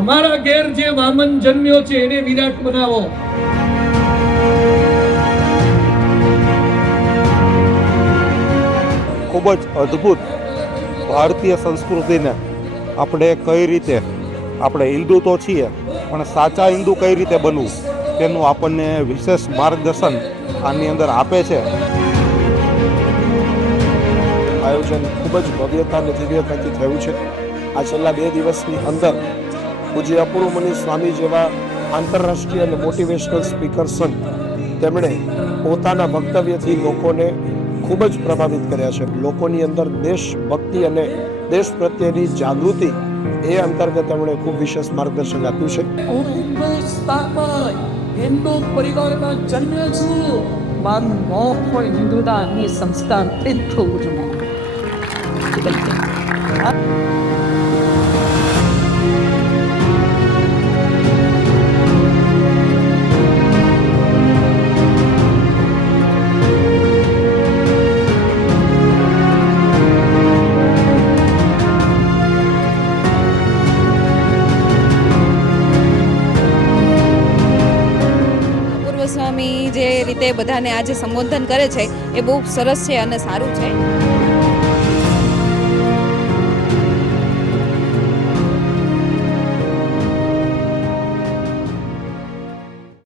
અમારા ઘેર જે વામન જન્મ્યો છે એને વિરાટ બનાવો. ખૂબ જ અદ્ભુત ભારતીય સંસ્કૃતિને આપણે કઈ રીતે, આપણે હિન્દુ તો છીએ પણ સાચા હિન્દુ કઈ રીતે બનવું તેનું આપણને વિશેષ માર્ગદર્શન આની અંદર આપે છે. આયોજન ખૂબ જ ભવ્યતા અને દિવ્યતાથી થયું છે. આ છેલ્લા 2 દિવસની અંદર પૂજ્ય અપૂર્વમુનિ સ્વામી જેવા આંતરરાષ્ટ્રીય અને મોટિવેશનલ સ્પીકર સંત તેમણે પોતાના વક્તવ્યથી લોકોને ખૂબ જ પ્રભાવિત કર્યા છે. લોકોની અંદર દેશભક્તિ અને દેશ પ્રત્યેની જાગૃતિ એ અંતર્ગત તેમણે ખૂબ વિશેષ માર્ગદર્શન આપ્યું છે. હું હિન્દુ પરિવારમાં જન્મ્યો છું. મારું મોં પણ હિન્દુતાની સંસ્કારથી થયું છું. સ્વામી જે રીતે બધાને આજે સંબોધન કરે છે એ બહુ સરસ છે અને સારું છે.